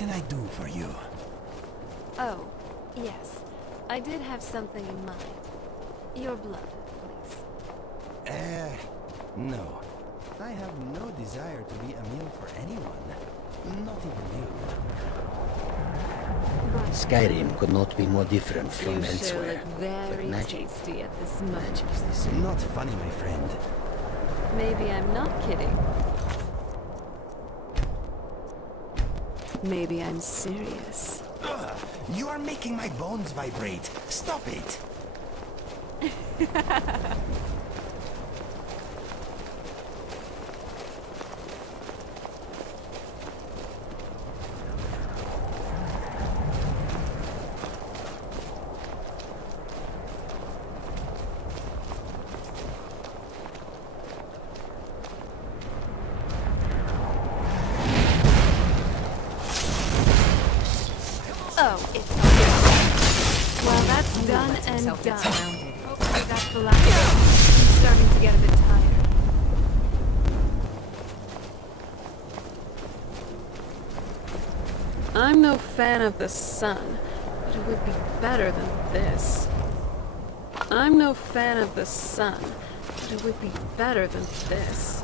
can I do for you? Oh, yes. I did have something in mind. Your blood, please. No. I have no desire to be a meal for anyone. Not even you. Right. Skyrim could not be more different from You sure elsewhere. look very But magic. tasty at this moment. Is the Not funny, my friend. Maybe I'm not kidding. Maybe I'm serious. Ugh, you are making my bones vibrate. Stop it. Oh, it's okay. Well, that's done and done. Hopefully that's the last one. I'm starting to get a bit tired. I'm no fan of the sun, but it would be better than this. I'm no fan of the sun, but it would be better than this.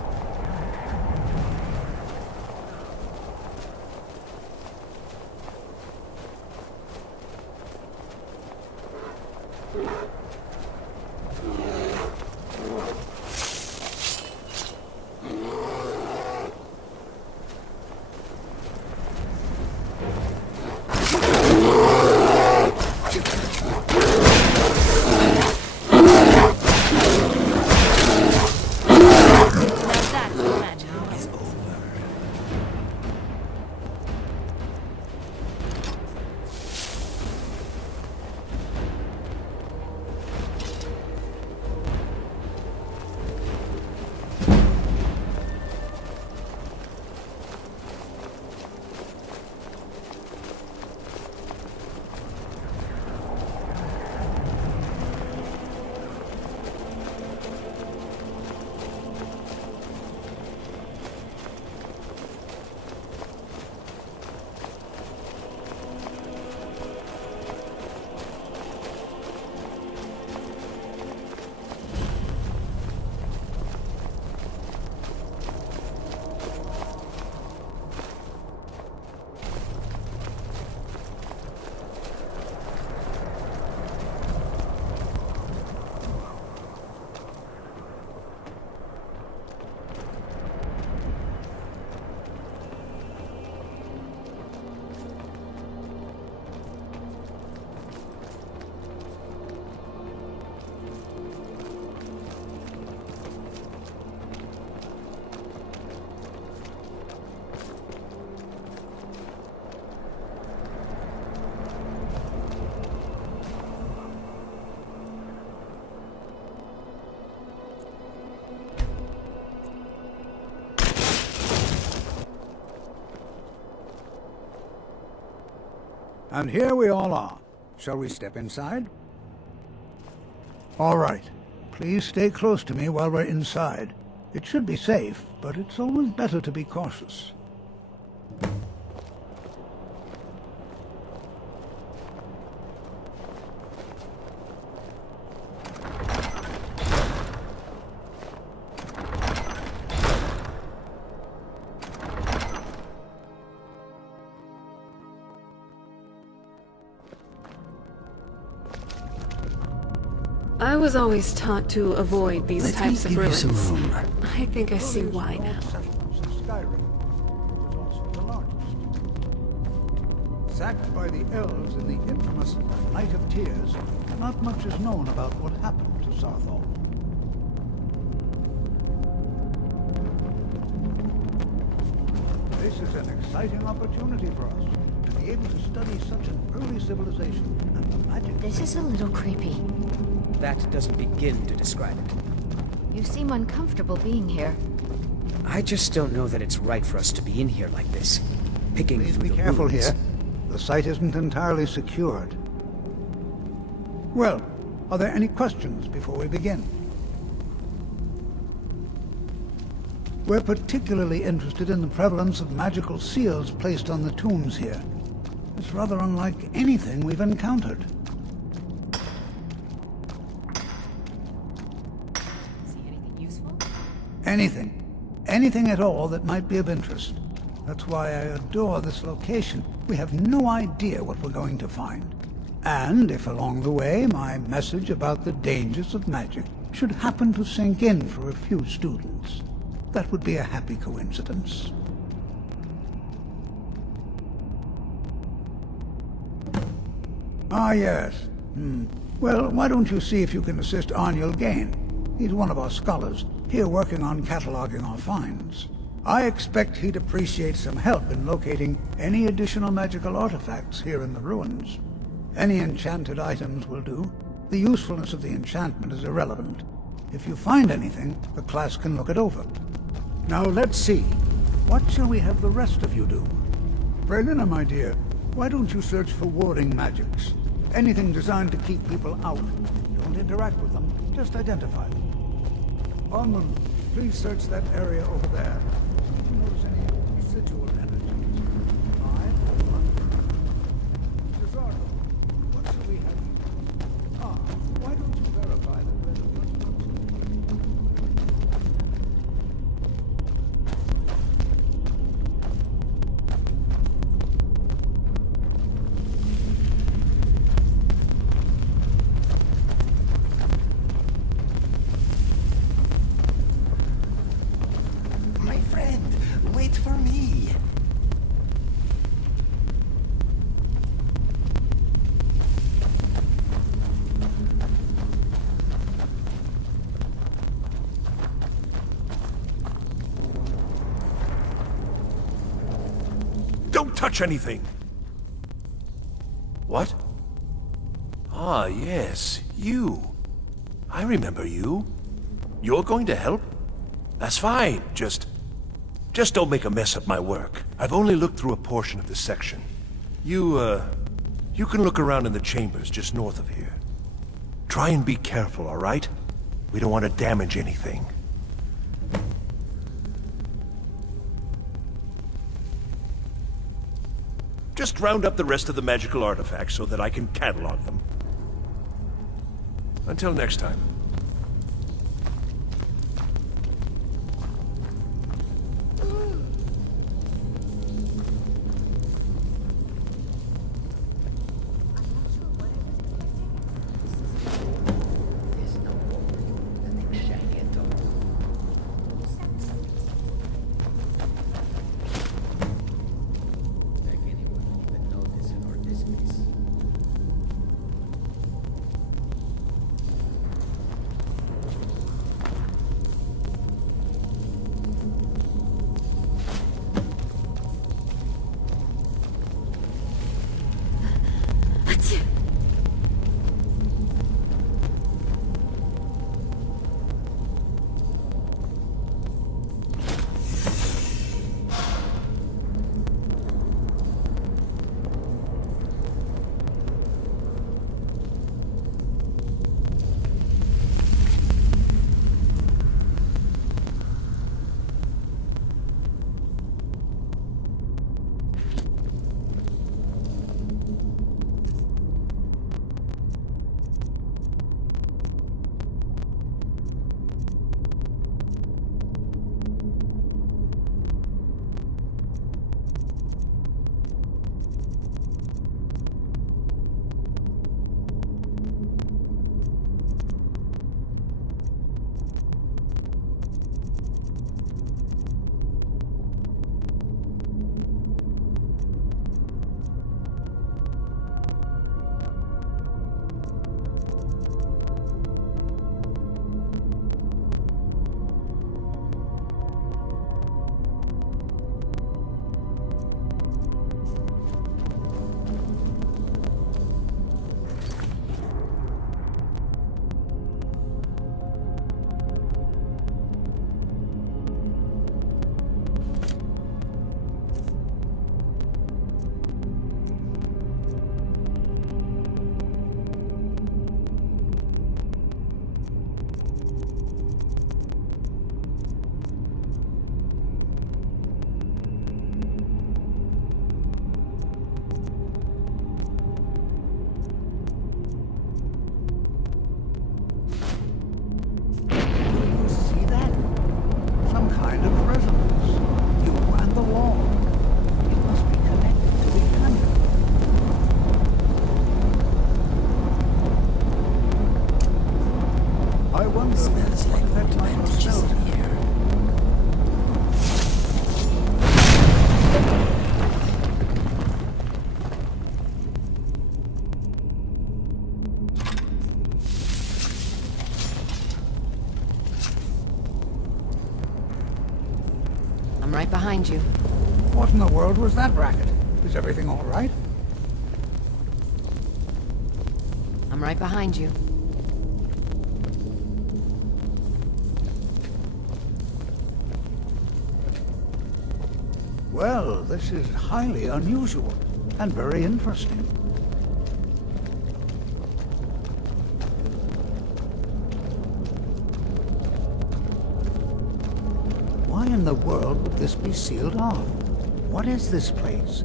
And here we all are. Shall we step inside? All right. Please stay close to me while we're inside. It should be safe, but it's always better to be cautious. I was always taught to avoid these types of ruins. Let me give you some room. I think I see why now. Settlements in Skyrim. It was also the largest. Sacked by the elves in the infamous Night of Tears, not much is known about what happened to Saarthal. This is an exciting opportunity for us to be able to study such an early civilization and the magic. This is a little creepy. That doesn't begin to describe it. You seem uncomfortable being here. I just don't know that it's right for us to be in here like this. Picking Please through be the careful ruins. here. The site isn't entirely secured. Well, are there any questions before we begin? We're particularly interested in the prevalence of magical seals placed on the tombs here. It's rather unlike anything we've encountered. See anything useful? Anything. Anything at all that might be of interest. That's why I adore this location. We have no idea what we're going to find. And if along the way my message about the dangers of magic should happen to sink in for a few students, that would be a happy coincidence. Ah, yes. Well, why don't you see if you can assist Arniel Gain? He's one of our scholars, here working on cataloging our finds. I expect he'd appreciate some help in locating any additional magical artifacts here in the ruins. Any enchanted items will do. The usefulness of the enchantment is irrelevant. If you find anything, the class can look it over. Now let's see. What shall we have the rest of you do? Brelina, my dear, why don't you search for warding magics? Anything designed to keep people out. Don't interact with them, just identify them. Ormond, please search that area over there. See if you notice any residual energies. Saarthal, what shall we have? Why don't you verify that we're the first My friend, wait for me. Don't touch anything! What? Ah, yes, you. I remember you. You're going to help? That's fine, just don't make a mess of my work. I've only looked through a portion of the section. You can look around in the chambers just north of here. Try and be careful, all right? We don't want to damage anything. Just round up the rest of the magical artifacts so that I can catalog them. Until next time. There's no gold. Nothing shiny at all. Like anyone would even know this in our displays. right behind you. What in the world was that racket? Is everything all right? I'm right behind you. Well, this is highly unusual and very interesting. Why in the world would this be sealed off? What is this place?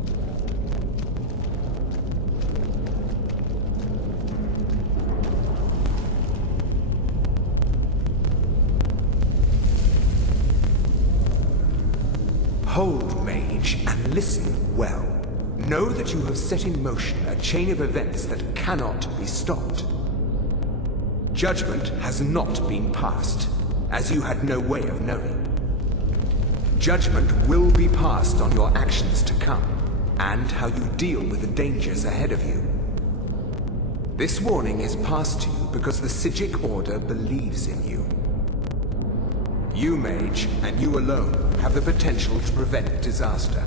Hold, mage, and listen well. Know that you have set in motion a chain of events that cannot be stopped. Judgment has not been passed, as you had no way of knowing. Judgment will be passed on your actions to come, and how you deal with the dangers ahead of you. This warning is passed to you because the Psijic Order believes in you. You, mage, and you alone, have the potential to prevent disaster.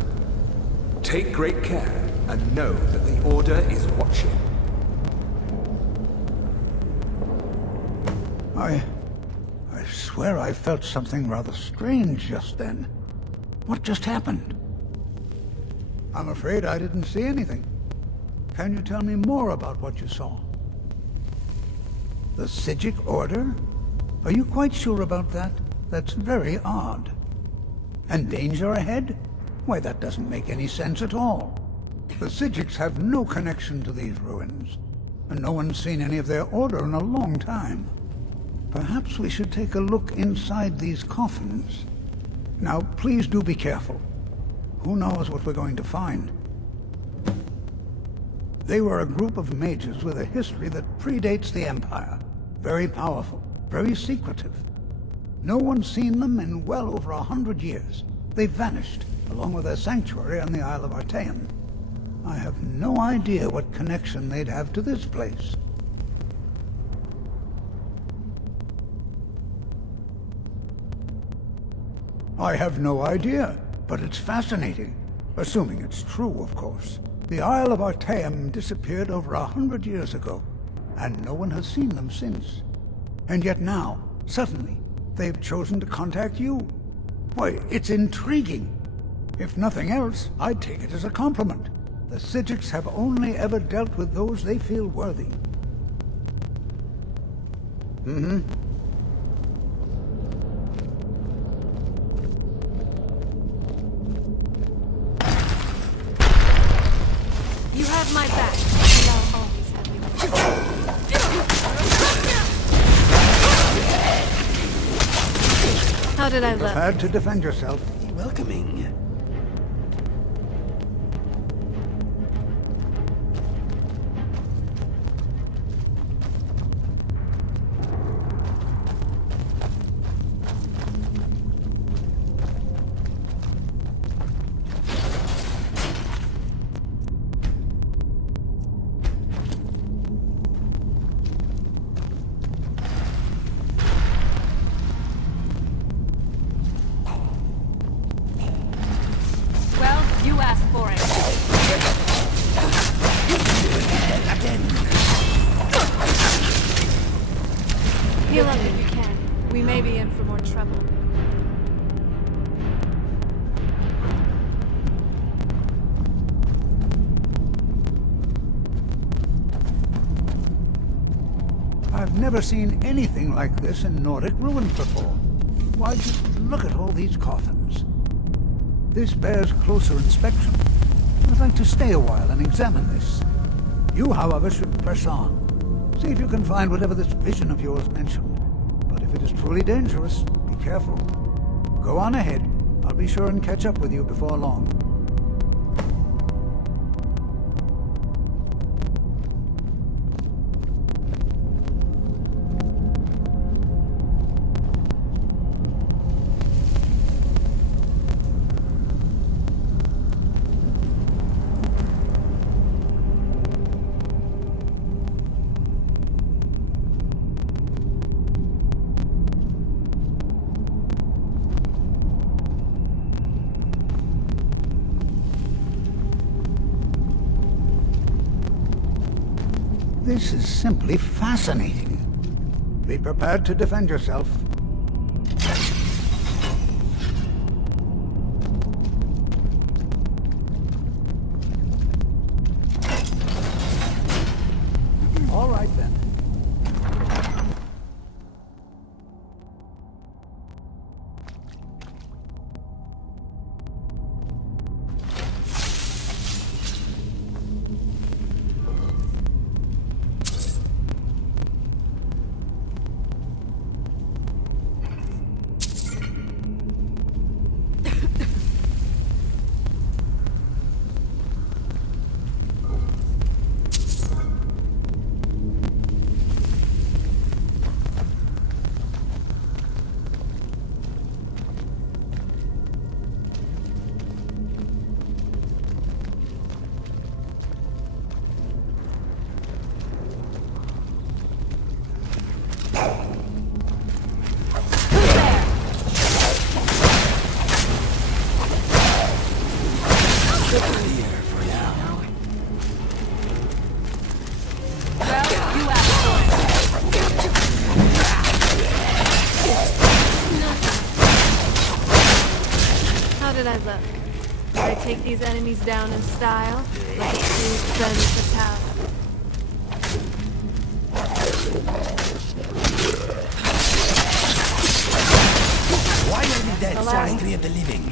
Take great care, and know that the Order is watching. I swear I felt something rather strange just then. What just happened? I'm afraid I didn't see anything. Can you tell me more about what you saw? The Psijic Order? Are you quite sure about that? That's very odd. And danger ahead? Why, that doesn't make any sense at all. The Psijics have no connection to these ruins, and no one's seen any of their order in a long time. Perhaps we should take a look inside these coffins. Now, please do be careful. Who knows what we're going to find? They were a group of mages with a history that predates the Empire. Very powerful, very secretive. No one's seen them in well over 100 years. They vanished, along with their sanctuary on the Isle of Artaeum. I have no idea what connection they'd have to this place. I have no idea, but it's fascinating. Assuming it's true, of course. The Isle of Artaeum disappeared over 100 years ago, and no one has seen them since. And yet now, suddenly, they've chosen to contact you. Why, it's intriguing. If nothing else, I'd take it as a compliment. The Psijics have only ever dealt with those they feel worthy. You have my back, and I'll always have you. How did I look? Prepared to defend yourself. Welcoming. Well, you asked for it. Heal up if you can. We may be in for more trouble. I've never seen anything like this in Nordic ruins before. Why, just look at all these coffins. This bears closer inspection. I'd like to stay a while and examine this. You, however, should press on. See if you can find whatever this vision of yours mentioned. But if it is truly dangerous, be careful. Go on ahead. I'll be sure and catch up with you before long. This is simply fascinating. Be prepared to defend yourself. All right then. How did I look? Did I take these enemies down in style? Like a true femme fatale? Why are the dead so Allowed. angry at the living?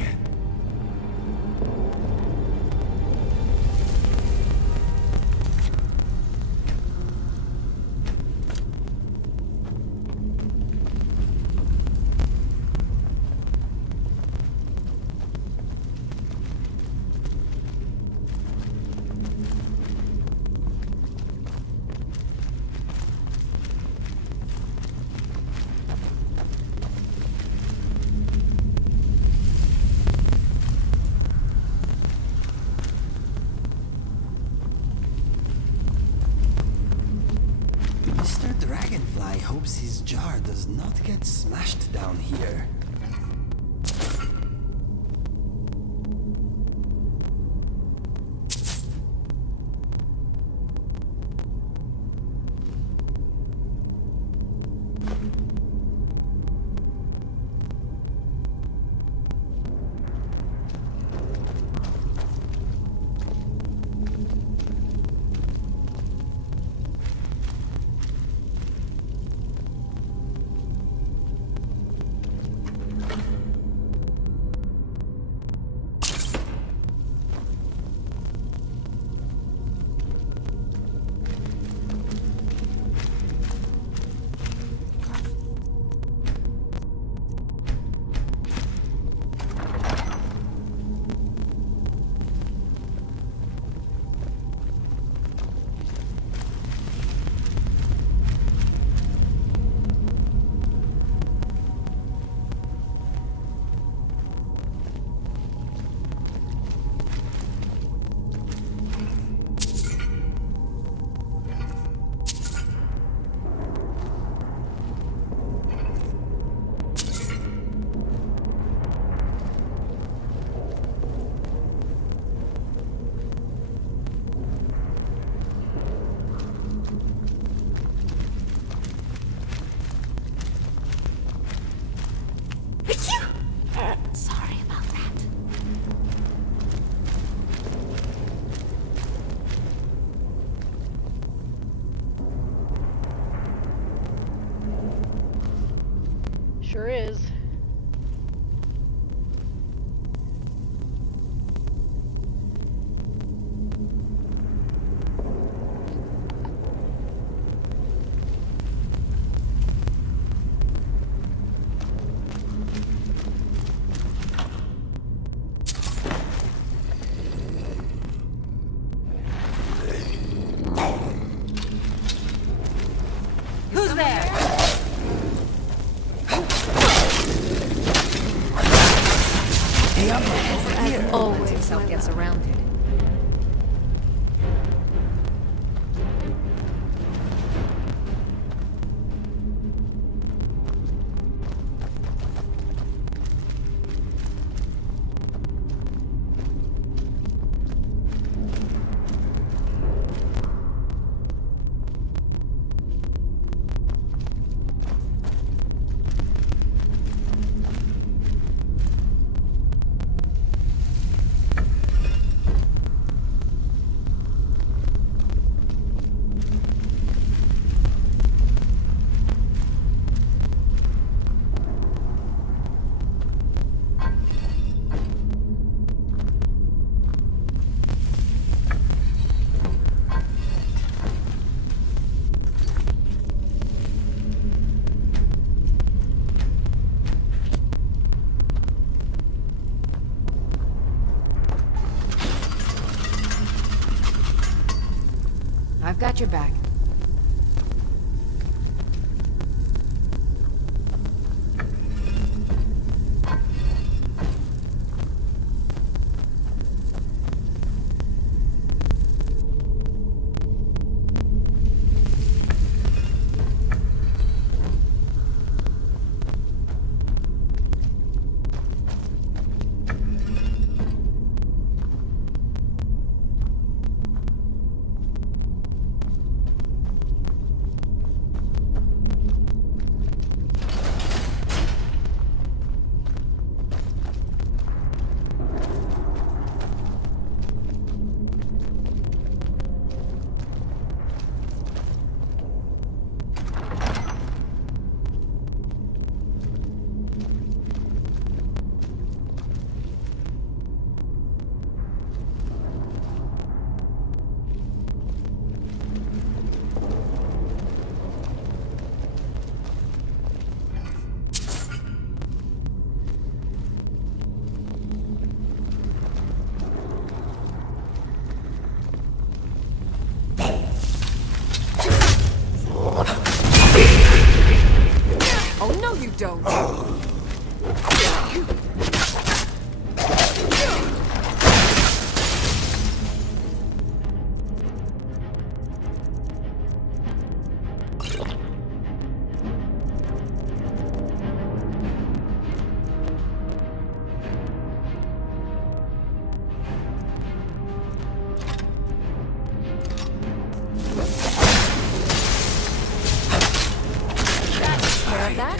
Mr. Dragonfly hopes his jar does not get smashed down here. Sorry about that. Sure is. Who's there? As always, Himself my gets love. surrounded. I've got your back. Oh, no, you don't. That?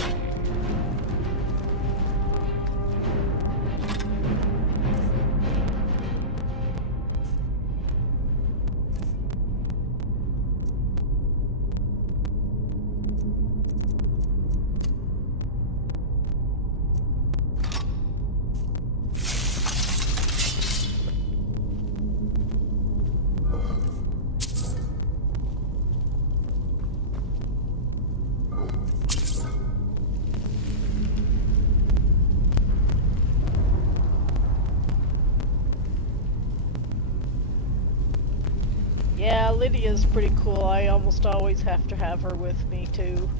Yeah, Lydia's pretty cool. I almost always have to have her with me, too.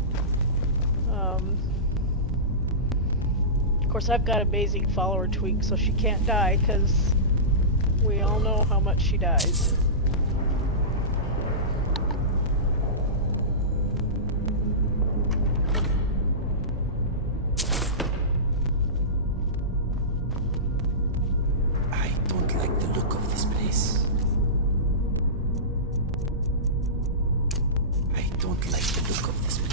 Of course, I've got amazing follower tweak, so she can't die, because we all know how much she dies. I don't like the look of this place. I don't like the look of this place.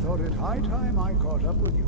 thought it high time I caught up with you.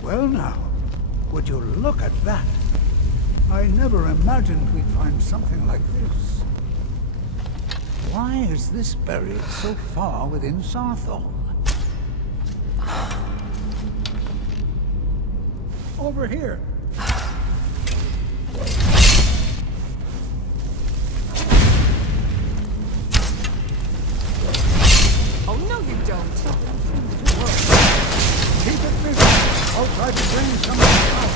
Well now, would you look at that? I never imagined we'd find something like this. Why is this buried so far within Saarthal? Over here. Oh, no, you don't. Keep it busy. I'll try to bring some out.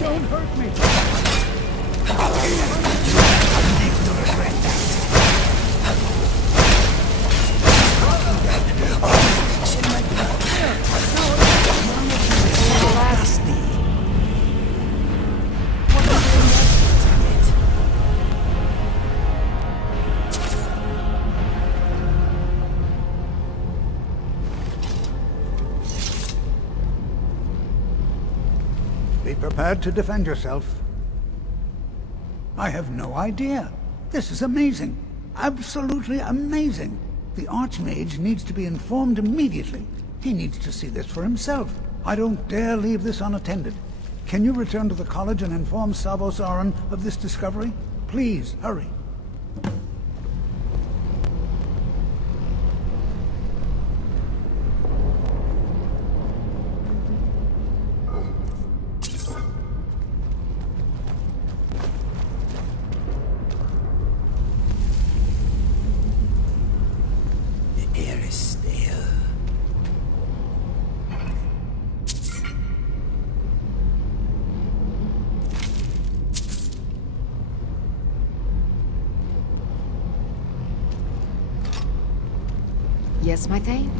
Don't hurt me. Be prepared to defend yourself. I have no idea. This is amazing. Absolutely amazing. The Archmage needs to be informed immediately. He needs to see this for himself. I don't dare leave this unattended. Can you return to the college and inform Savos Aran of this discovery? Please, hurry. Yes, my Thane?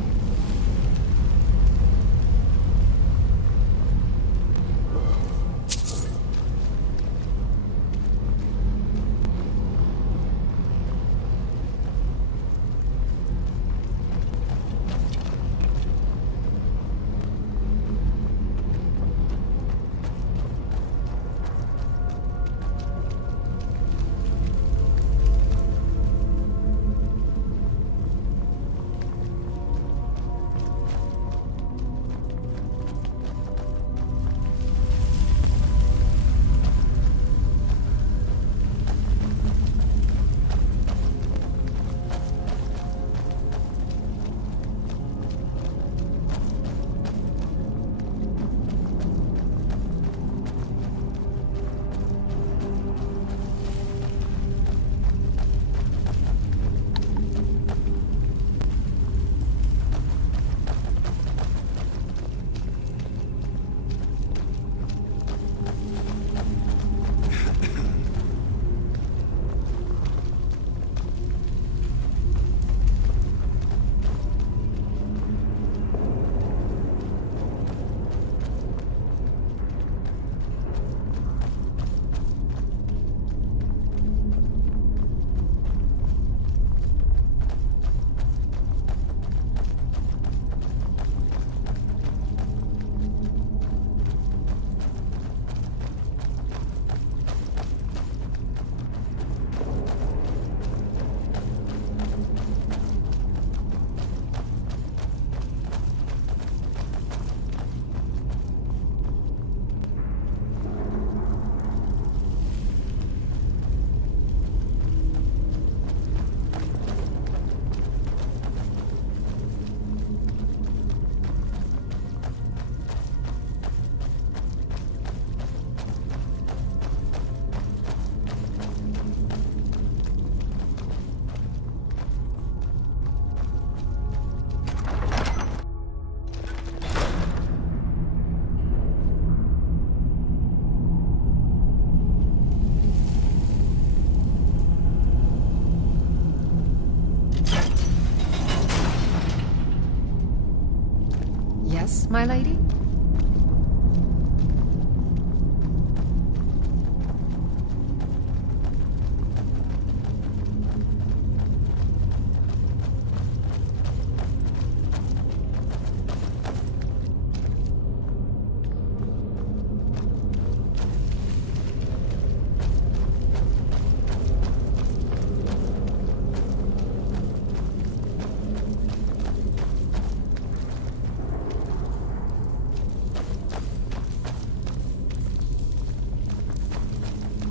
Yes, my lady?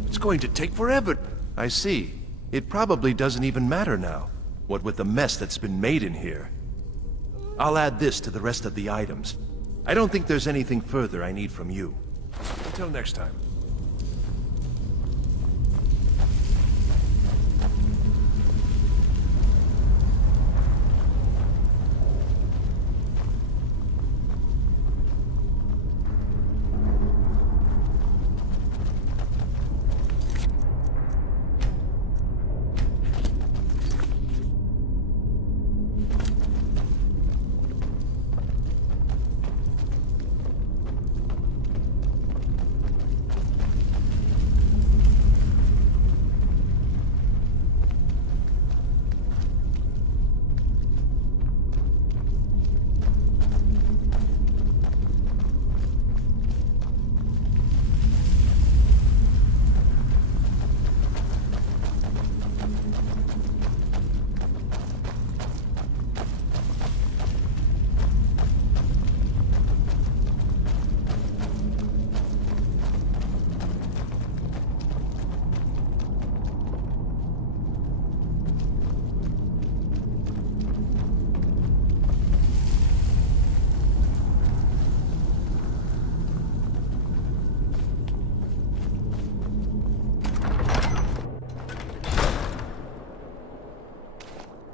It's going to take forever. I see. It probably doesn't even matter now, what with the mess that's been made in here. I'll add this to the rest of the items. I don't think there's anything further I need from you. Until next time.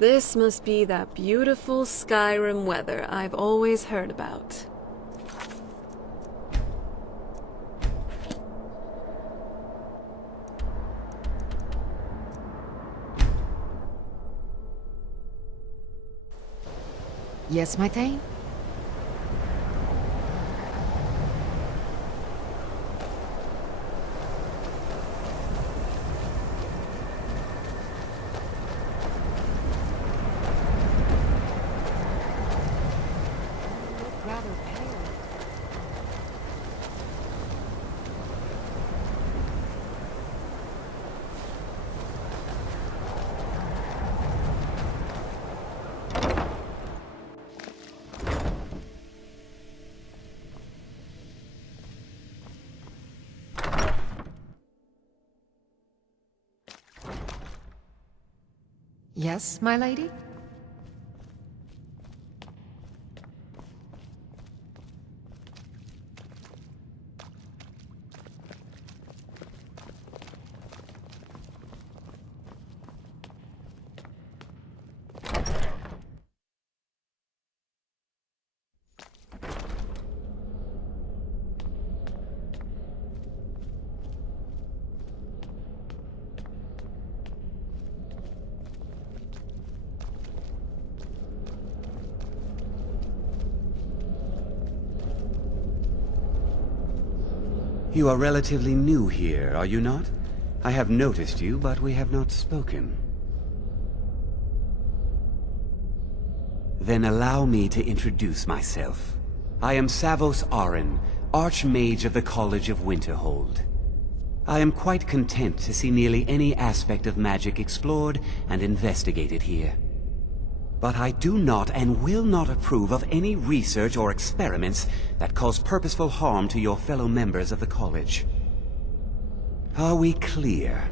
This must be that beautiful Skyrim weather I've always heard about. Yes, my thane? Yes, my lady? You are relatively new here, are you not? I have noticed you, but we have not spoken. Then allow me to introduce myself. I am Savos Arin, Archmage of the College of Winterhold. I am quite content to see nearly any aspect of magic explored and investigated here. But I do not and will not approve of any research or experiments that cause purposeful harm to your fellow members of the college. Are we clear?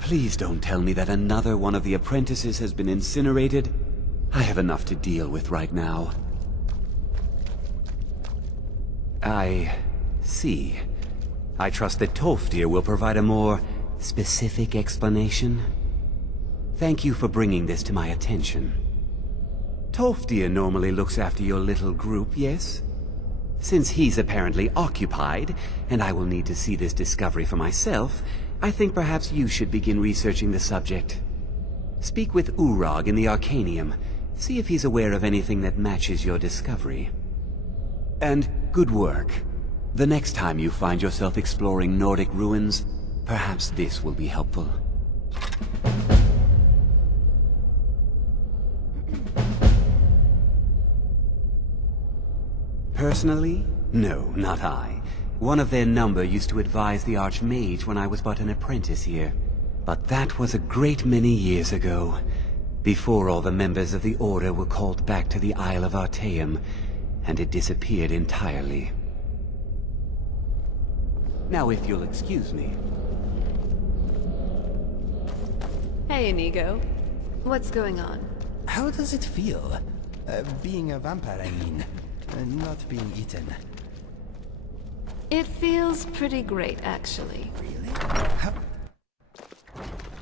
Please don't tell me that another one of the apprentices has been incinerated. I have enough to deal with right now. I see. I trust that Tolfdir will provide a more specific explanation. Thank you for bringing this to my attention. Tolfdir normally looks after your little group, yes? Since he's apparently occupied, and I will need to see this discovery for myself, I think perhaps you should begin researching the subject. Speak with Urag in the Arcanium. See if he's aware of anything that matches your discovery. And good work. The next time you find yourself exploring Nordic ruins, perhaps this will be helpful. Personally? No, not I. One of their number used to advise the Archmage when I was but an apprentice here. But that was a great many years ago, before all the members of the Order were called back to the Isle of Artaeum, and it disappeared entirely. Now if you'll excuse me. Hey, Inigo. What's going on? How does it feel? Being a vampire, I mean. Not being eaten. It feels pretty great, actually. Really? How?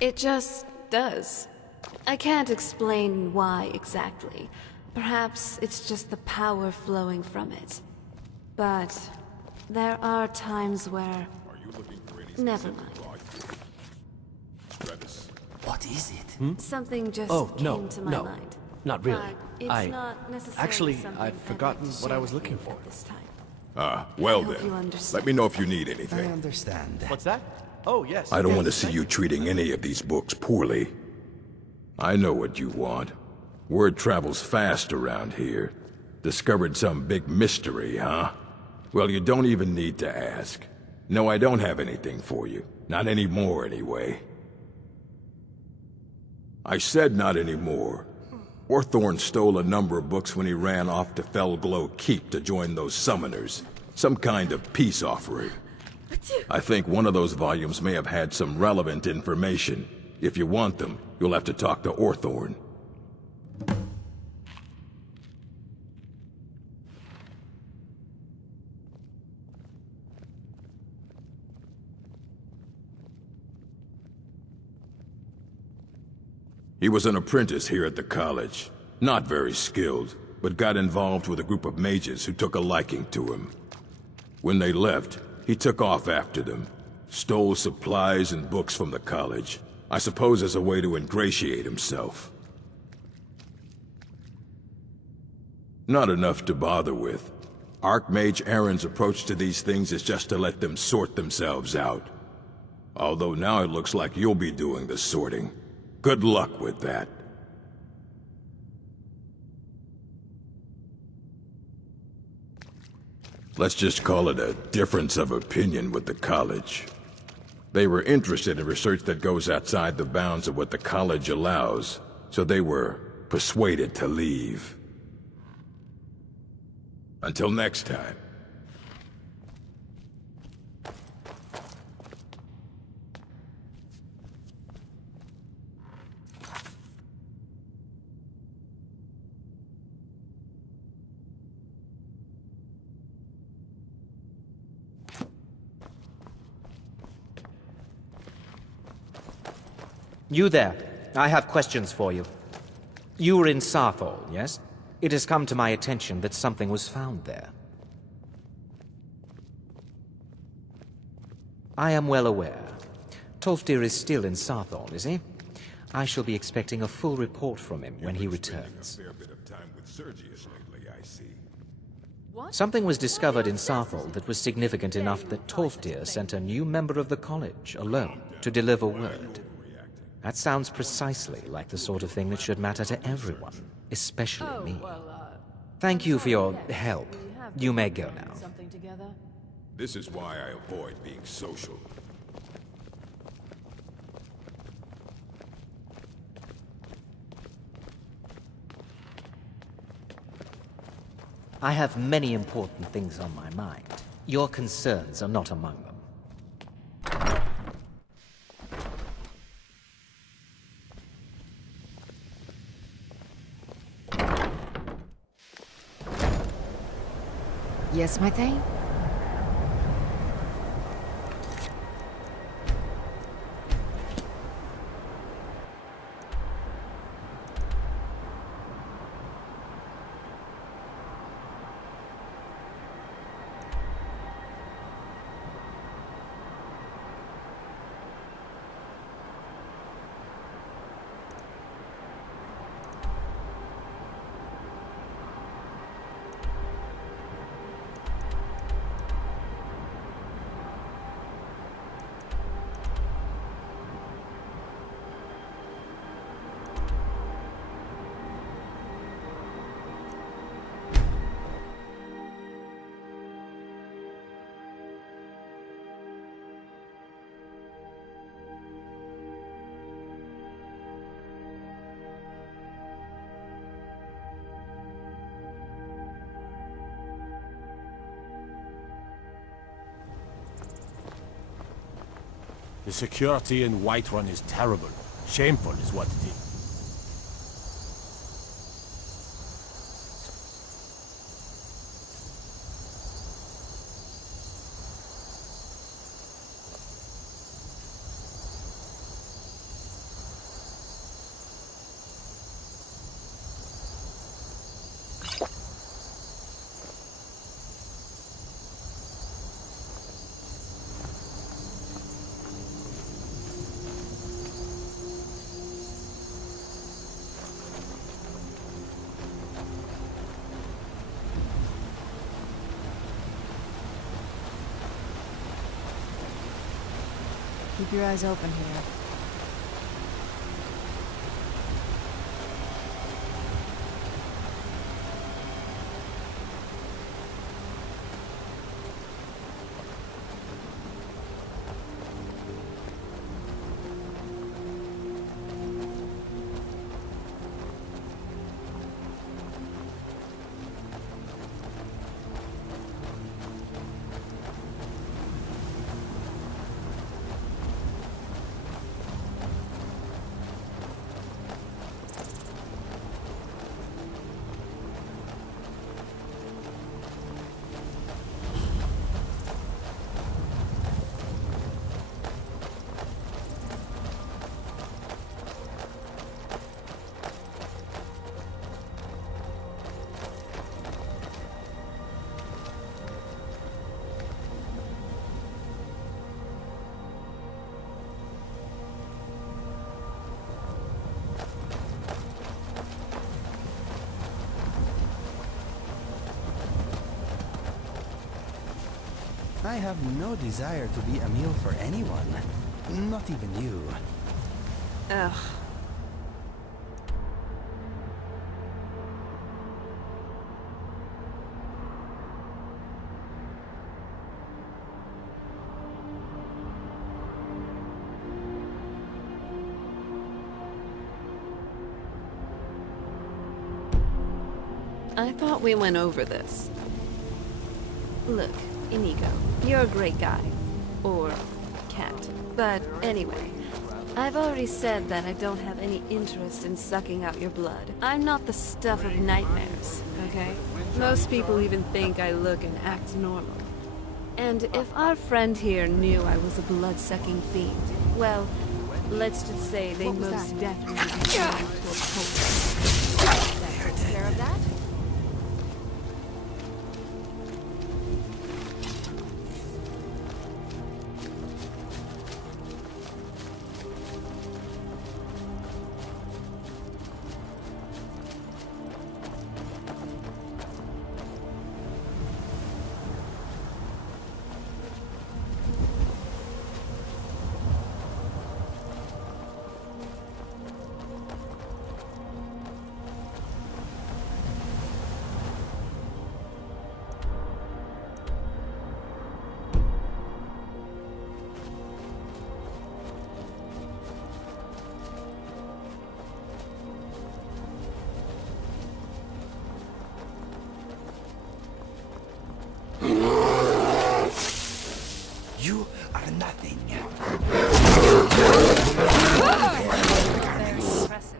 It just does. I can't explain why exactly. Perhaps it's just the power flowing from it. But there are times where... Never mind. What is it? Something just no, came to my no. mind. Not really. But it's not necessarily Actually, something I've I'd forgotten like to what I share was with looking you for. at this time. Well I hope you then, understand. let me know if you need I anything. understand. What's that? Oh, yes. I don't want to Yes. see you treating any of these books poorly. I know what you want. Word travels fast around here. Discovered some big mystery, huh? Well, you don't even need to ask. No, I don't have anything for you. Not anymore, anyway. I said not anymore. Orthorn stole a number of books when he ran off to Felglow Keep to join those summoners. Some kind of peace offering. I think one of those volumes may have had some relevant information. If you want them, you'll have to talk to Orthorn. He was an apprentice here at the college. Not very skilled, but got involved with a group of mages who took a liking to him. When they left, he took off after them. Stole supplies and books from the college. I suppose as a way to ingratiate himself. Not enough to bother with. Archmage Aaron's approach to these things is just to let them sort themselves out. Although now it looks like you'll be doing the sorting. Good luck with that. Let's just call it a difference of opinion with the college. They were interested in research that goes outside the bounds of what the college allows, so they were persuaded to leave. Until next time. You there. I have questions for you. You were in Saarthal, yes? It has come to my attention that something was found there. I am well aware. Tolfdir is still in Saarthal, is he? I shall be expecting a full report from him when he returns. Something was discovered in Saarthal that was significant enough that Tolfdir sent a new member of the college alone to deliver word. That sounds precisely like the sort of thing that should matter to everyone, especially me. Thank you for your help. You may go now. This is why I avoid being social. I have many important things on my mind. Your concerns are not among them. Yes, my Thane? The security in Whiterun is terrible. Shameful is what it is. Keep your eyes open here. I have no desire to be a meal for anyone. Not even you. Ugh. I thought we went over this. Look, Inigo, you're a great guy. Or cat. But anyway, I've already said that I don't have any interest in sucking out your blood. I'm not the stuff of nightmares, okay? Most people even think I look and act normal. And if our friend here knew I was a blood-sucking fiend, well, let's just say they most definitely would be trying to oppose me. That takes care of that? You are nothing. Very impressive.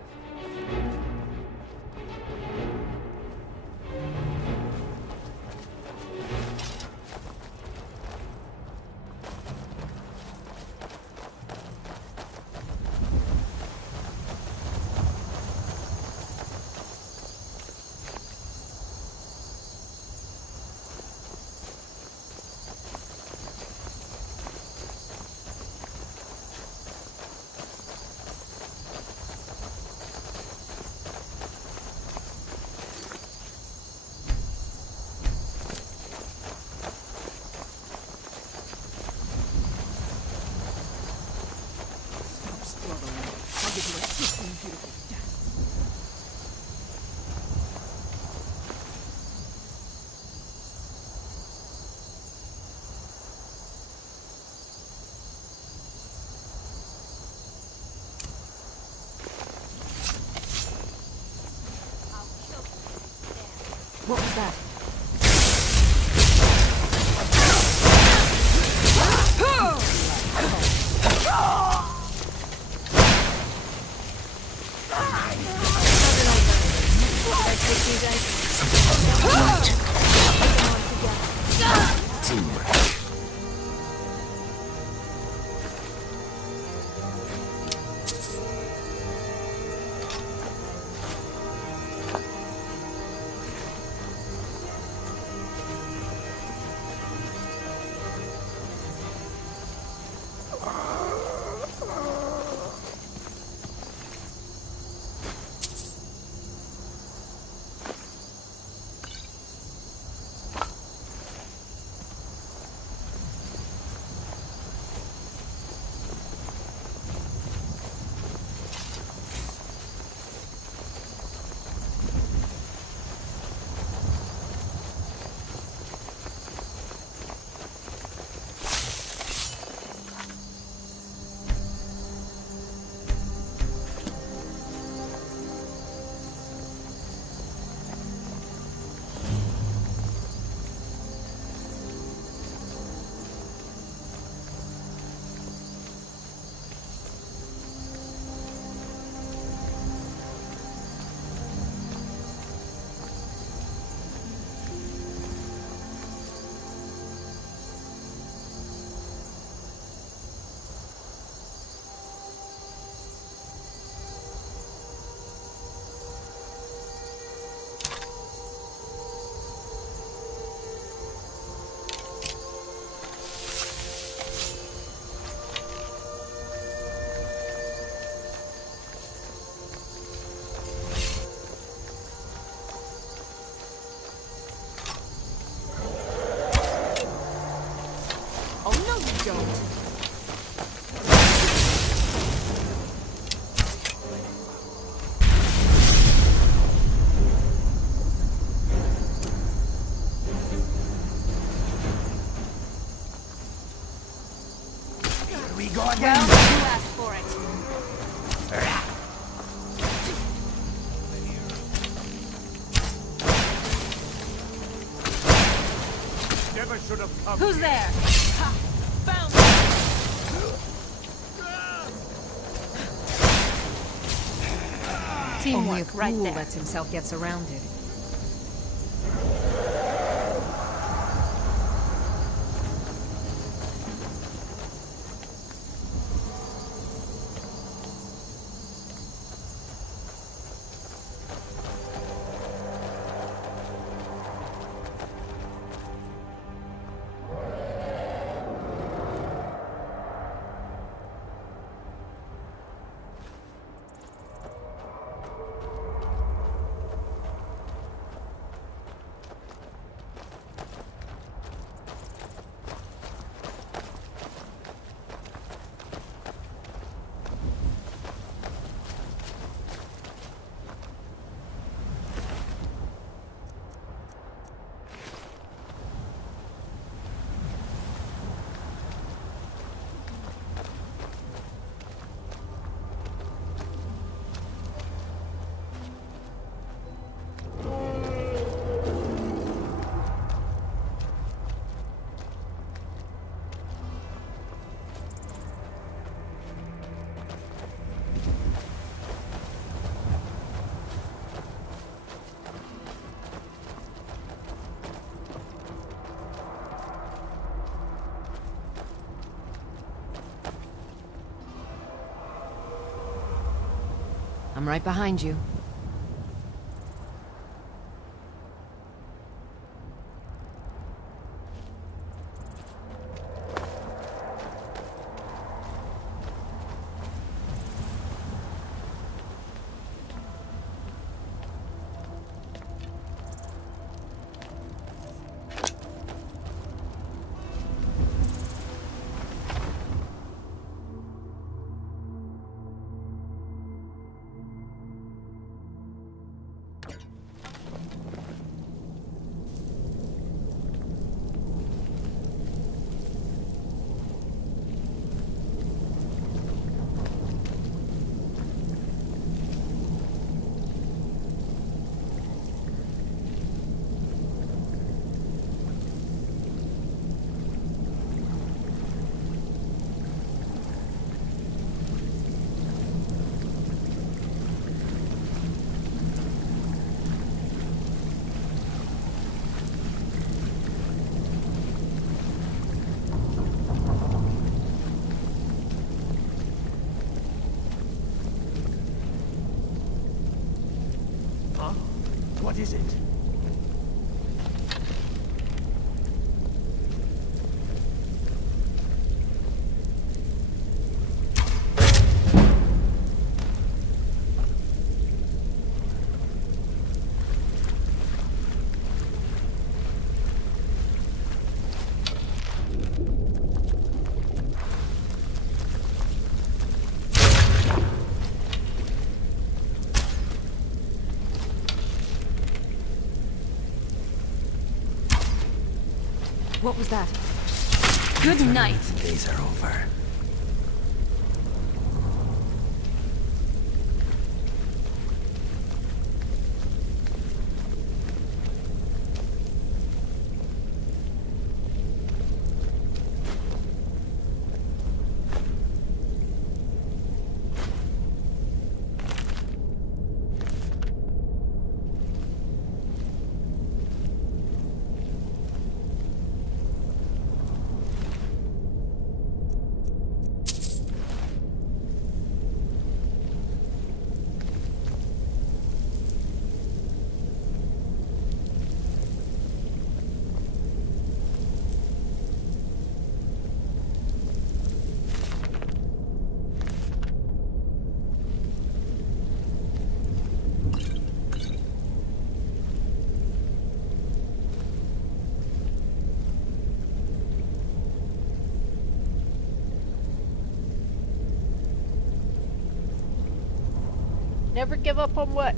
What was that? never should have come. Who's there? Ha! Found Only a Teamwork, fool right there. lets himself get surrounded. I'm right behind you. What is it? What was that? Good night. Days are over. Never give up on what?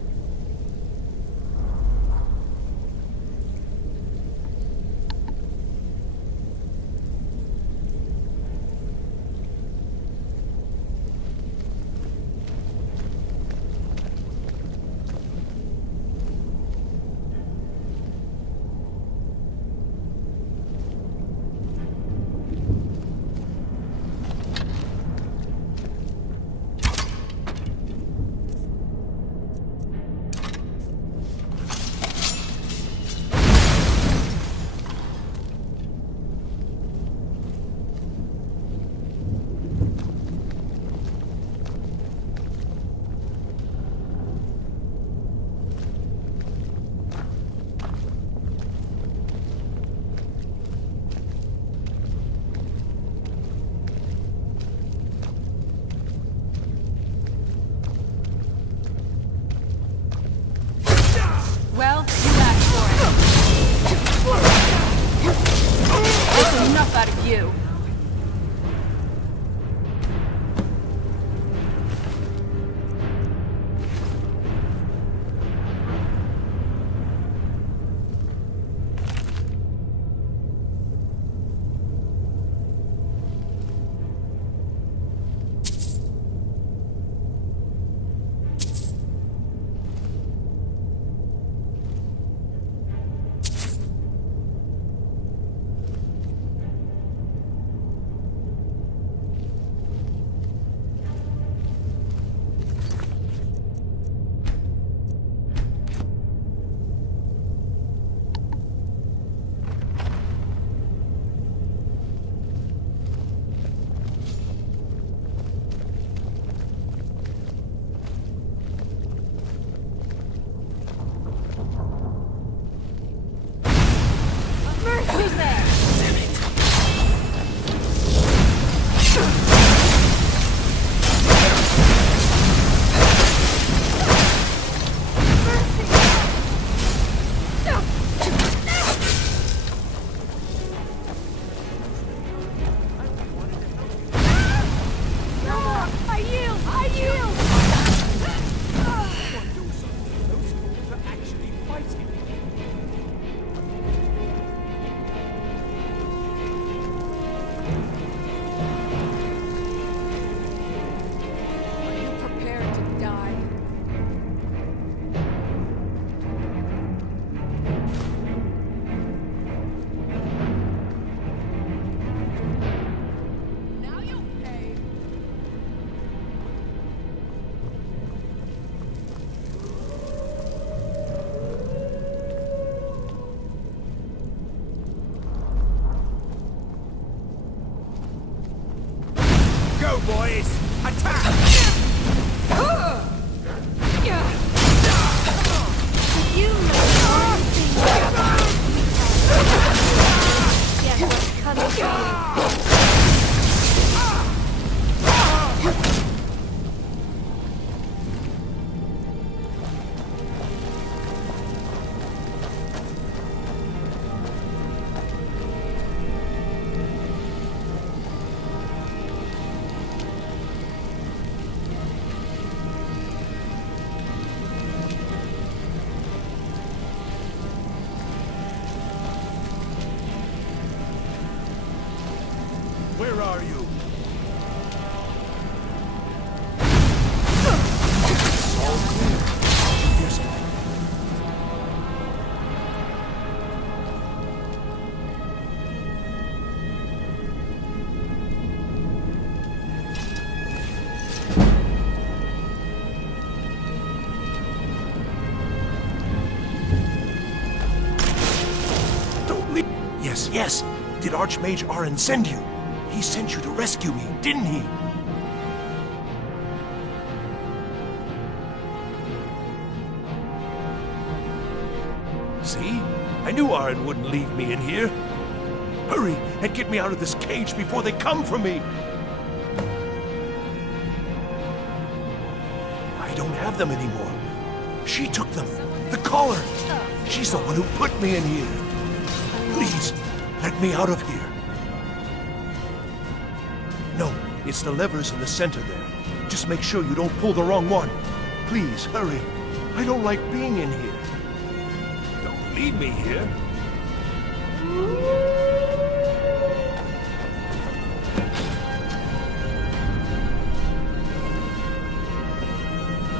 Where are you? It's all clear. Here's something. Don't leave. Yes, yes. Did Archmage Arin send you? He sent you to rescue me, didn't he? See? I knew Arin wouldn't leave me in here. Hurry and get me out of this cage before they come for me. I don't have them anymore. She took them. The collar. She's the one who put me in here. Please, let me out of here. No, it's the levers in the center there. Just make sure you don't pull the wrong one. Please, hurry. I don't like being in here. Don't leave me here.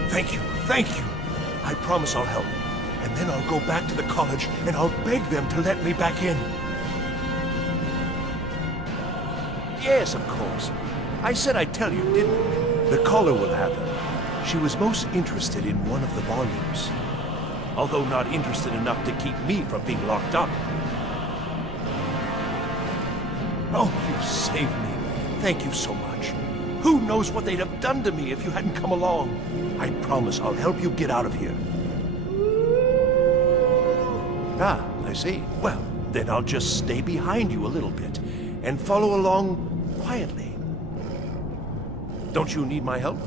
Thank you, thank you. I promise I'll help. And then I'll go back to the college and I'll beg them to let me back in. Yes, of course. I said I'd tell you, didn't I? The caller will have them. She was most interested in one of the volumes. Although not interested enough to keep me from being locked up. Oh, you saved me. Thank you so much. Who knows what they'd have done to me if you hadn't come along. I promise I'll help you get out of here. Ah, I see. Well, then I'll just stay behind you a little bit and follow along quietly. Don't you need my help?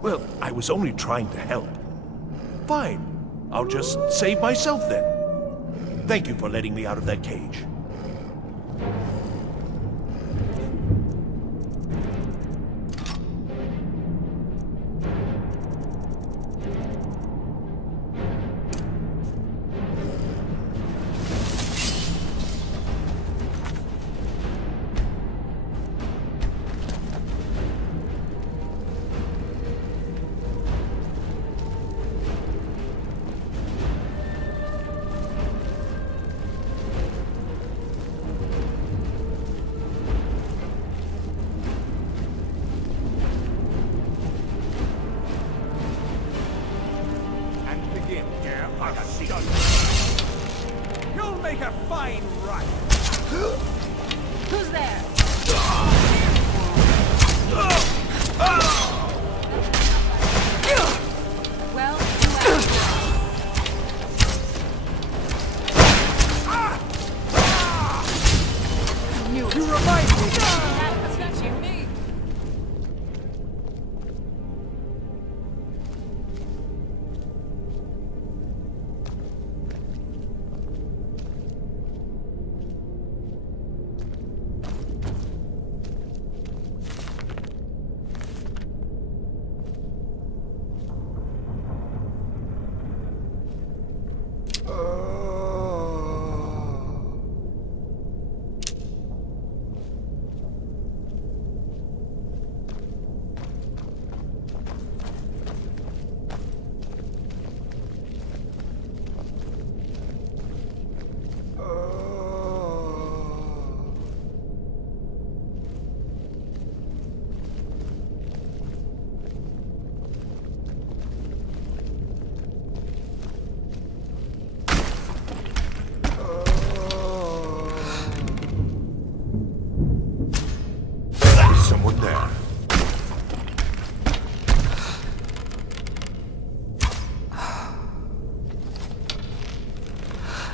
Well, I was only trying to help. Fine. I'll just save myself then. Thank you for letting me out of that cage. You'll make a fine run. Who's there? Well, you remind me. that's touching me. Someone there.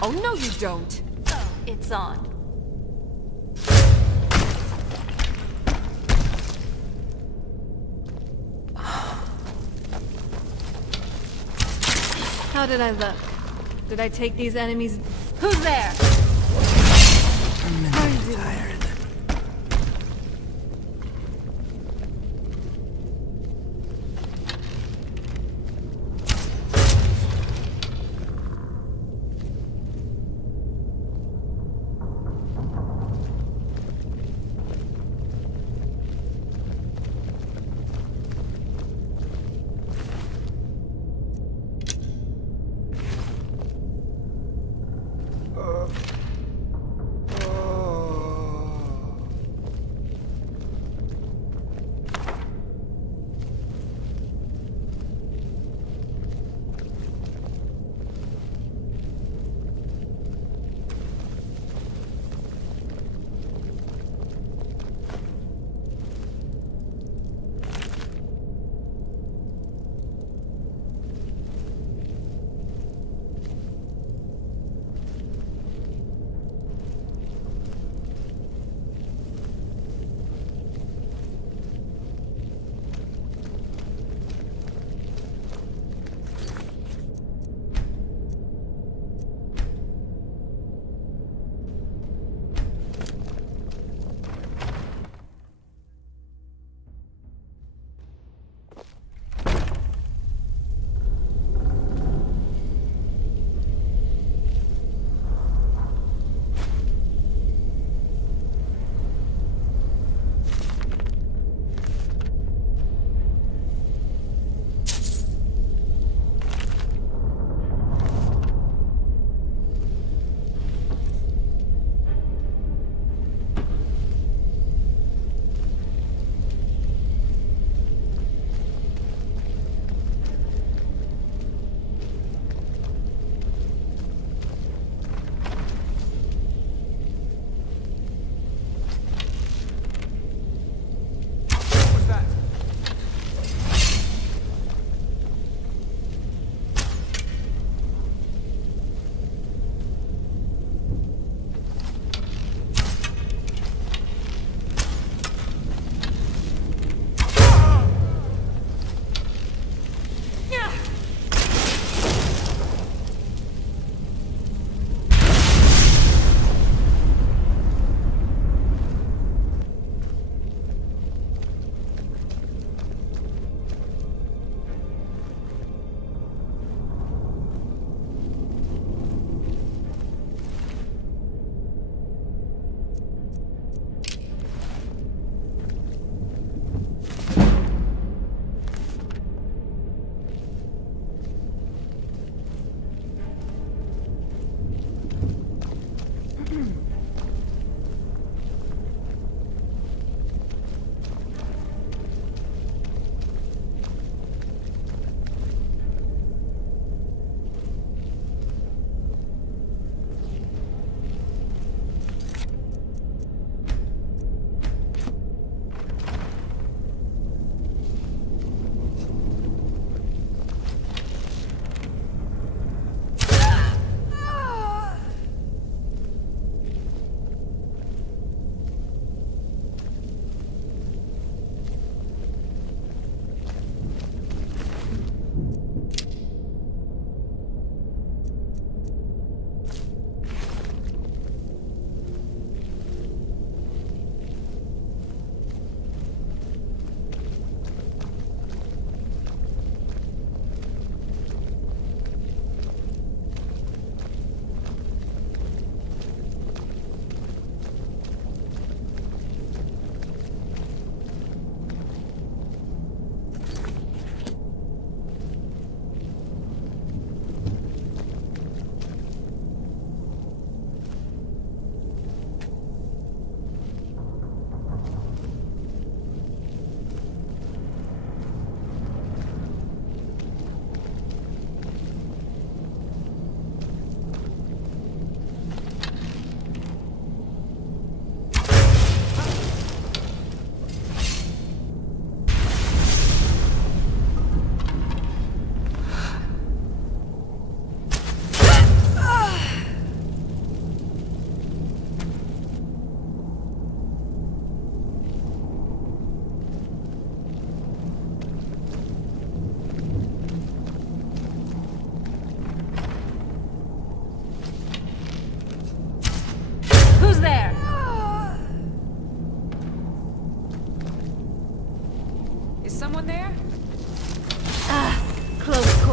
Oh, no you don't. Oh, it's on. How did I look? Did I take these enemies? Who's there? I'm mentally tired.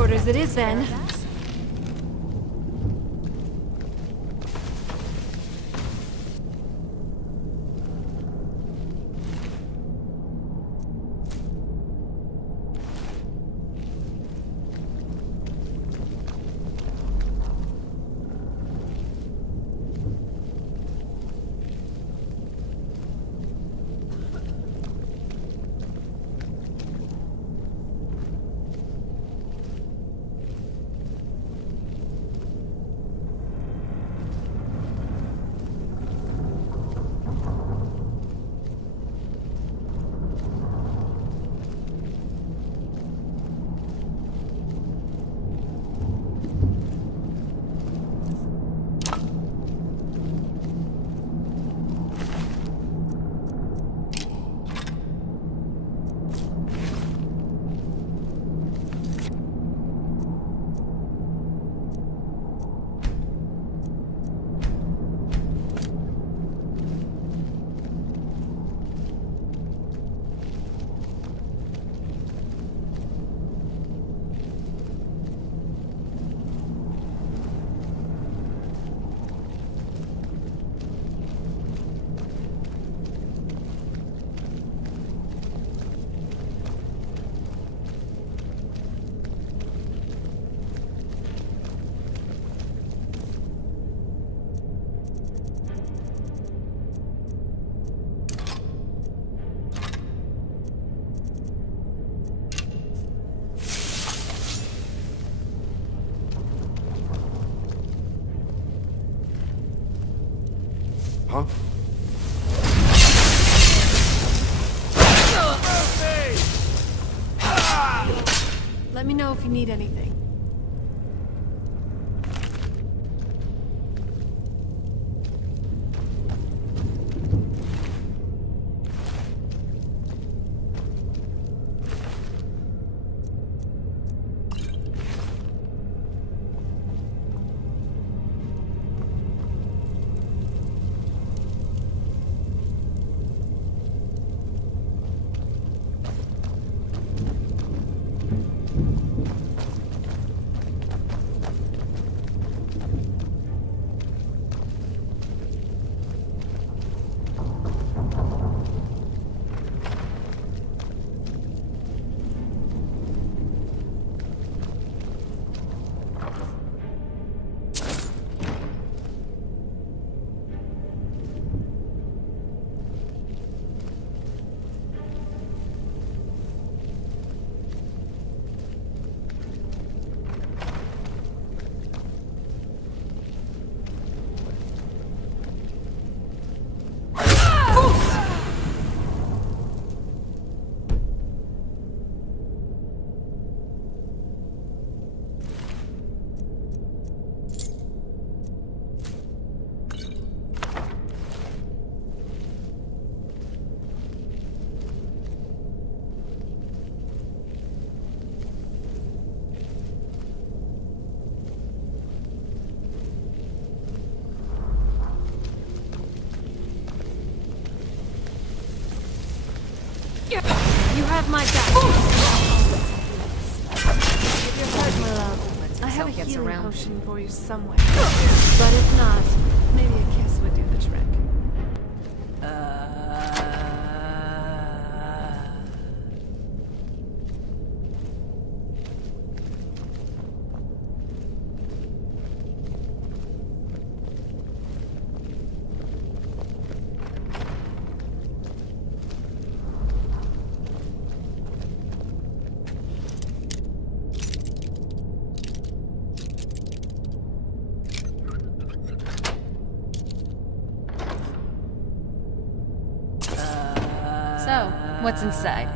headquarters it is then. Huh? Let me know if you need anything. You have my back. If you're hurt, my love, I have a healing potion for you somewhere. But if not, maybe a kiss would do the trick. So, what's inside?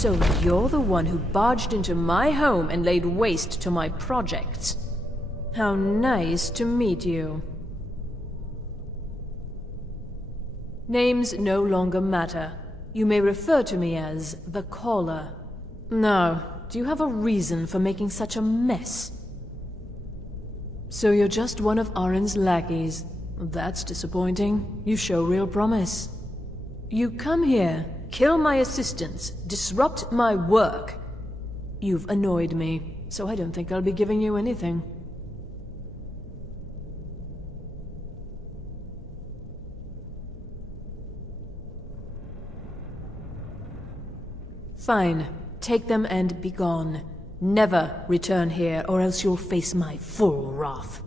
So you're the one who barged into my home and laid waste to my projects. How nice to meet you. Names no longer matter. You may refer to me as the Caller. Now, do you have a reason for making such a mess? So you're just one of Arin's lackeys. That's disappointing. You show real promise. You come here, kill my assistants, disrupt my work. You've annoyed me, so I don't think I'll be giving you anything. Fine. Take them and be gone. Never return here, or else you'll face my full wrath.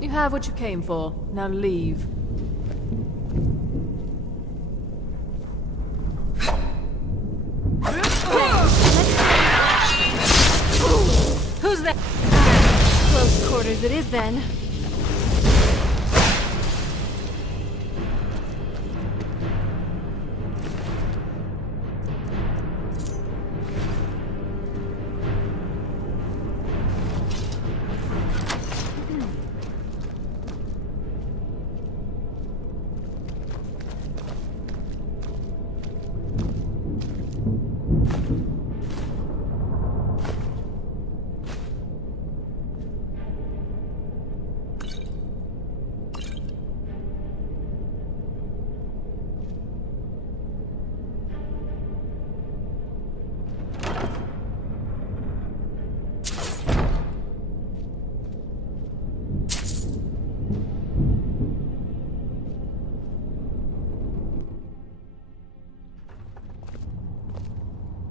You have what you came for. Now leave. Who's that? Close quarters it is then.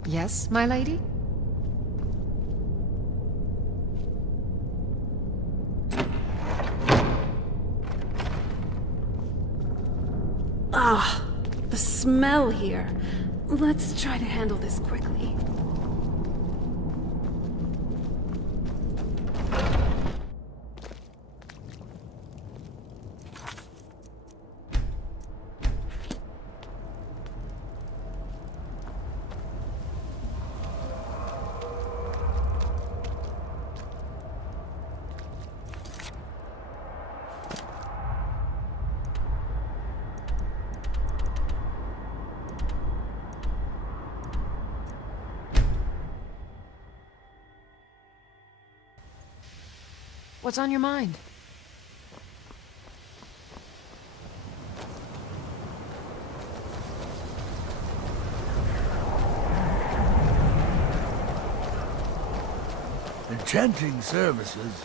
Yes, my lady? Ah, the smell here. Let's try to handle this quickly. What's on your mind? Enchanting services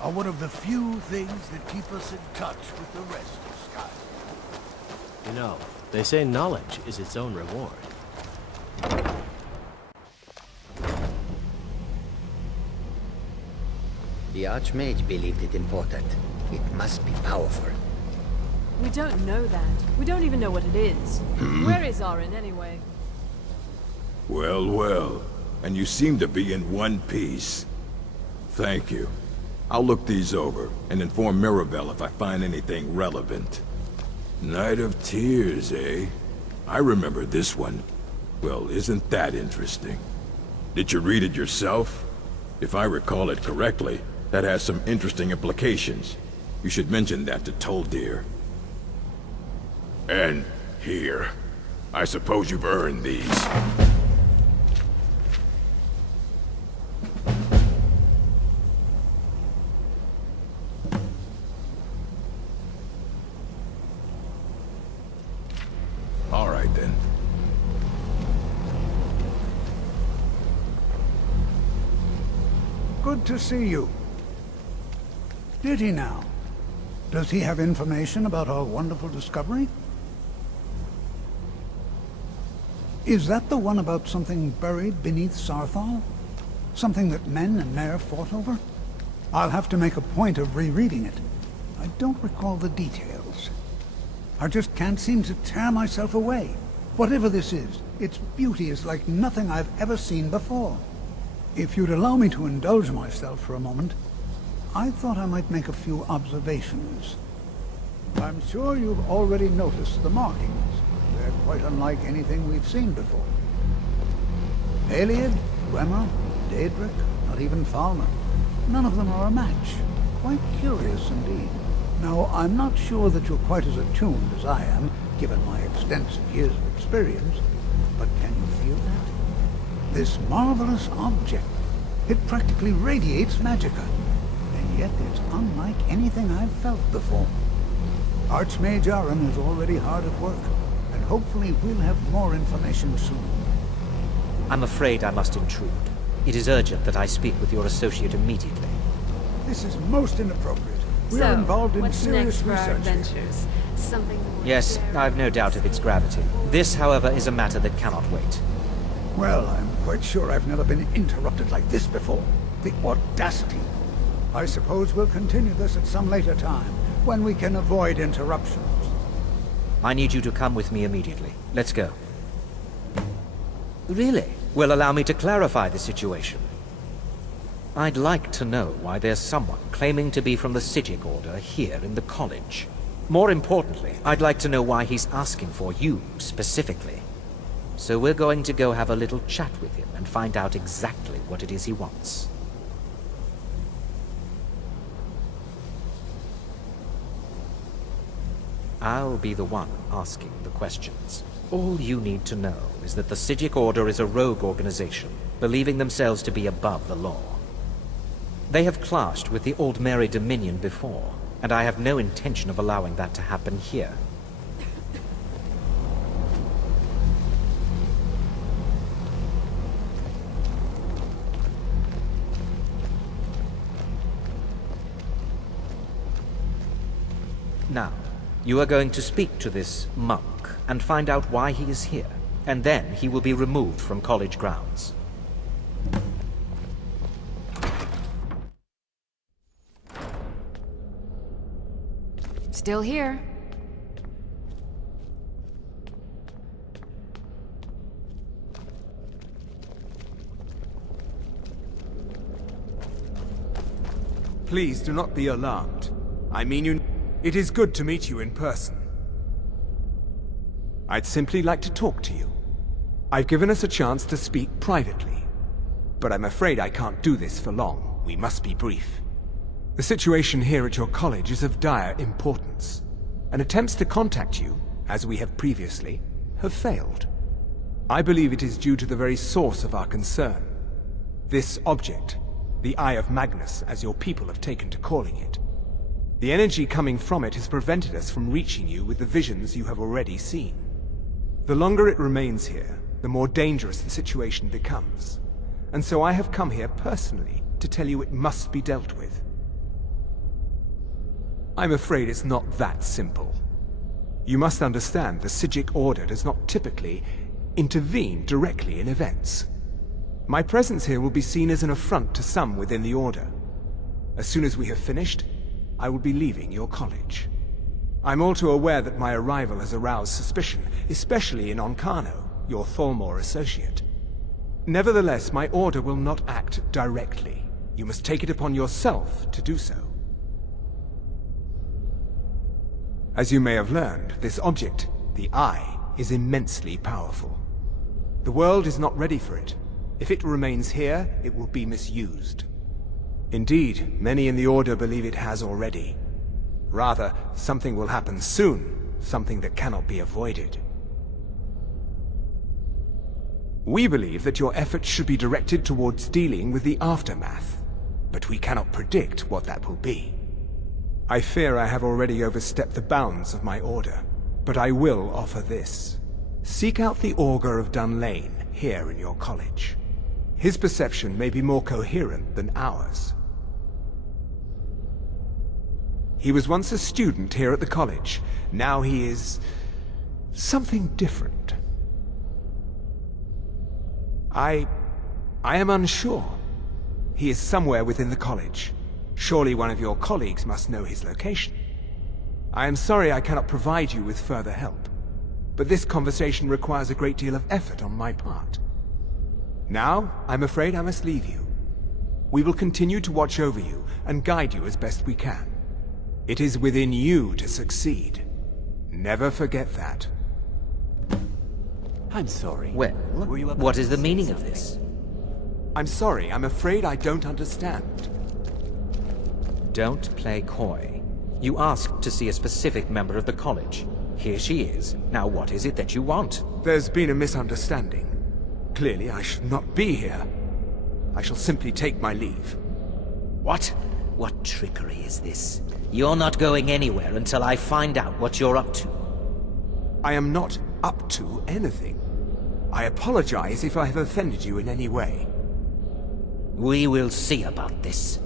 are one of the few things that keep us in touch with the rest of Skyrim. You know, they say knowledge is its own reward. The Archmage believed it important. It must be powerful. We don't know that. We don't even know what it is. Where is Arin, anyway? Well, well. And you seem to be in one piece. Thank you. I'll look these over and inform Mirabelle if I find anything relevant. Night of Tears, eh? I remember this one. Well, isn't that interesting? Did you read it yourself? If I recall it correctly, that has some interesting implications. You should mention that to Toldir. And here. I suppose you've earned these. All right, then. Good to see you. Did he now? Does he have information about our wonderful discovery? Is that the one about something buried beneath Saarthal? Something that men and Mare fought over? I'll have to make a point of rereading it. I don't recall the details. I just can't seem to tear myself away. Whatever this is, its beauty is like nothing I've ever seen before. If you'd allow me to indulge myself for a moment, I thought I might make a few observations. I'm sure you've already noticed the markings. They're quite unlike anything we've seen before. Aliad, Gwemmer, Daedric, not even Falmer. None of them are a match. Quite curious indeed. Now, I'm not sure that you're quite as attuned as I am, given my extensive years of experience, but can you feel that? This marvelous object, it practically radiates magicka, and yet it's unlike anything I've felt before. Archmage Aaron is already hard at work, and hopefully we'll have more information soon. I'm afraid I must intrude. It is urgent that I speak with your associate immediately. This is most inappropriate. We're So, involved in what's serious next for our research here. adventures? Something more Yes, daring? I've no doubt of its gravity. This, however, is a matter that cannot wait. Well, I'm quite sure I've never been interrupted like this before. The audacity. I suppose we'll continue this at some later time, when we can avoid interruptions. I need you to come with me immediately. Let's go. Really? Well, allow me to clarify the situation. I'd like to know why there's someone claiming to be from the Psijic Order here in the college. More importantly, I'd like to know why he's asking for you, specifically. So we're going to go have a little chat with him and find out exactly what it is he wants. I'll be the one asking the questions. All you need to know is that the Psijic Order is a rogue organization, believing themselves to be above the law. They have clashed with the Old Mary Dominion before, and I have no intention of allowing that to happen here. Now, you are going to speak to this monk and find out why he is here, and then he will be removed from college grounds. Still here. Please do not be alarmed. I mean, it is good to meet you in person. I'd simply like to talk to you. I've given us a chance to speak privately, but I'm afraid I can't do this for long. We must be brief. The situation here at your college is of dire importance, and attempts to contact you, as we have previously, have failed. I believe it is due to the very source of our concern. This object, the Eye of Magnus, as your people have taken to calling it. The energy coming from it has prevented us from reaching you with the visions you have already seen. The longer it remains here, the more dangerous the situation becomes. And so I have come here personally to tell you it must be dealt with. I'm afraid it's not that simple. You must understand the Psijic Order does not typically intervene directly in events. My presence here will be seen as an affront to some within the Order. As soon as we have finished, I will be leaving your college. I'm all too aware that my arrival has aroused suspicion, especially in Onkano, your Thalmor associate. Nevertheless, my order will not act directly. You must take it upon yourself to do so. As you may have learned, this object, the Eye, is immensely powerful. The world is not ready for it. If it remains here, it will be misused. Indeed, many in the Order believe it has already. Rather, something will happen soon, something that cannot be avoided. We believe that your efforts should be directed towards dealing with the aftermath, but we cannot predict what that will be. I fear I have already overstepped the bounds of my order, but I will offer this. Seek out the Augur of Dunlane here in your college. His perception may be more coherent than ours. He was once a student here at the college. Now he is something different. I am unsure. He is somewhere within the college. Surely one of your colleagues must know his location. I am sorry I cannot provide you with further help, but this conversation requires a great deal of effort on my part. Now, I'm afraid I must leave you. We will continue to watch over you and guide you as best we can. It is within you to succeed. Never forget that. I'm sorry. Well, what is the meaning of this? I'm sorry, I'm afraid I don't understand. Don't play coy. You asked to see a specific member of the college. Here she is. Now what is it that you want? There's been a misunderstanding. Clearly I should not be here. I shall simply take my leave. What? What trickery is this? You're not going anywhere until I find out what you're up to. I am not up to anything. I apologize if I have offended you in any way. We will see about this.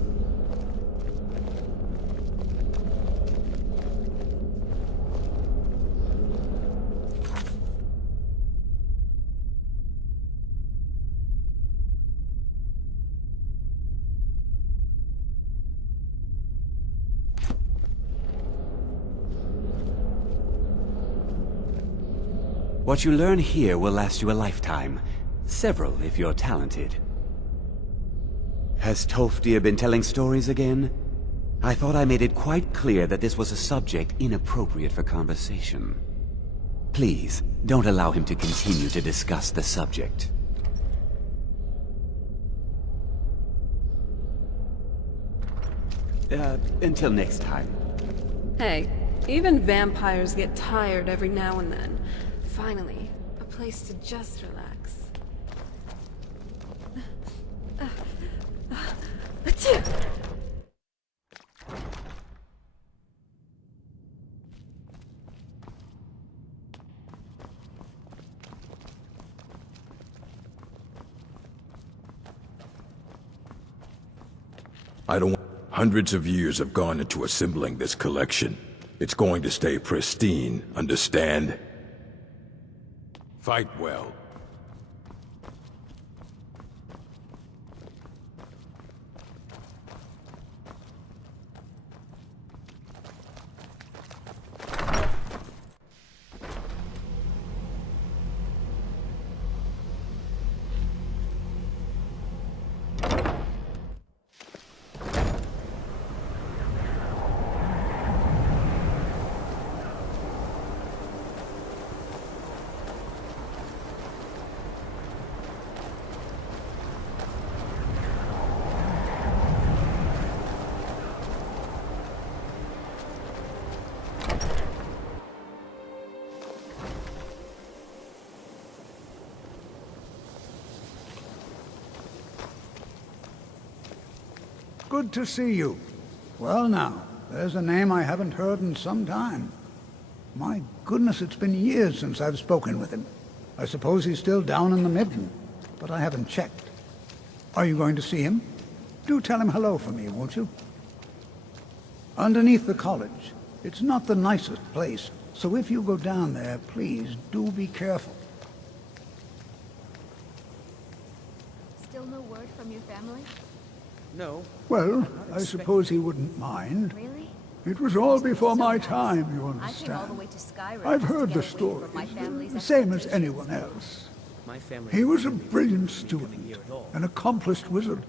What you learn here will last you a lifetime. Several, if you're talented. Has Tolfdir been telling stories again? I thought I made it quite clear that this was a subject inappropriate for conversation. Please, don't allow him to continue to discuss the subject. Until next time. Hey, even vampires get tired every now and then. Finally, a place to just relax. Hundreds of years have gone into assembling this collection. It's going to stay pristine, understand? Fight well. Good to see you. Well now, there's a name I haven't heard in some time. My goodness, it's been years since I've spoken with him. I suppose he's still down in the Midden, but I haven't checked. Are you going to see him? Do tell him hello for me, won't you? Underneath the college. It's not the nicest place, so if you go down there, please do be careful. Still no word from your family? No. Well, I suppose he wouldn't mind. Really? It was all before my time, you I came all the understand. way to Skyrim I've just to heard get the away stories, from my family's the same as expectations. anyone else. My family. He was a brilliant student, an accomplished wizard,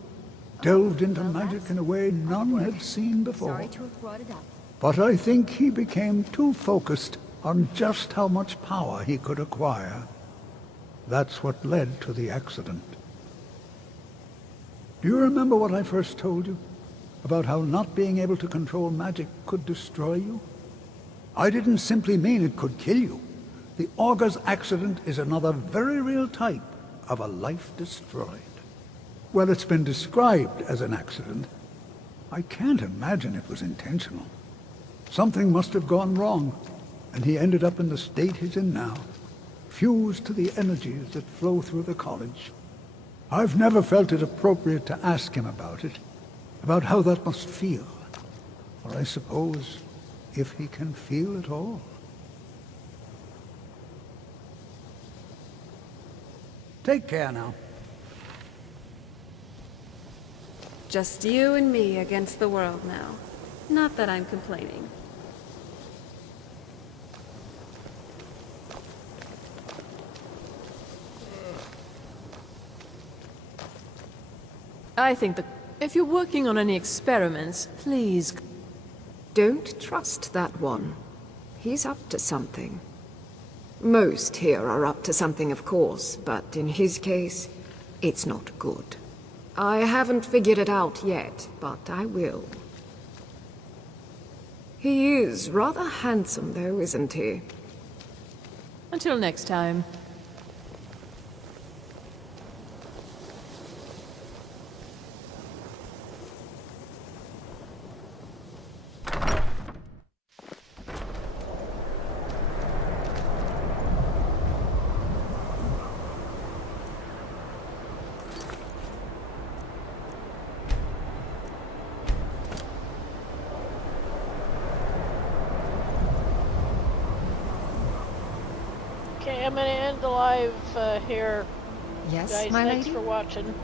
delved into magic in a way none had seen before. Sorry to have brought it up. But I think he became too focused on just how much power he could acquire. That's what led to the accident. Do you remember what I first told you? About how not being able to control magic could destroy you? I didn't simply mean it could kill you. The Augur's accident is another very real type of a life destroyed. Well, it's been described as an accident. I can't imagine it was intentional. Something must have gone wrong, and he ended up in the state he's in now, fused to the energies that flow through the college. I've never felt it appropriate to ask him about it, about how that must feel. Or I suppose, if he can feel at all. Take care now. Just you and me against the world now. Not that I'm complaining. I think that if you're working on any experiments, please... Don't trust that one. He's up to something. Most here are up to something, of course, but in his case, it's not good. I haven't figured it out yet, but I will. He is rather handsome, though, isn't he? Until next time. Okay, I'm gonna end the live here. Yes, guys, my thanks lady? for watching.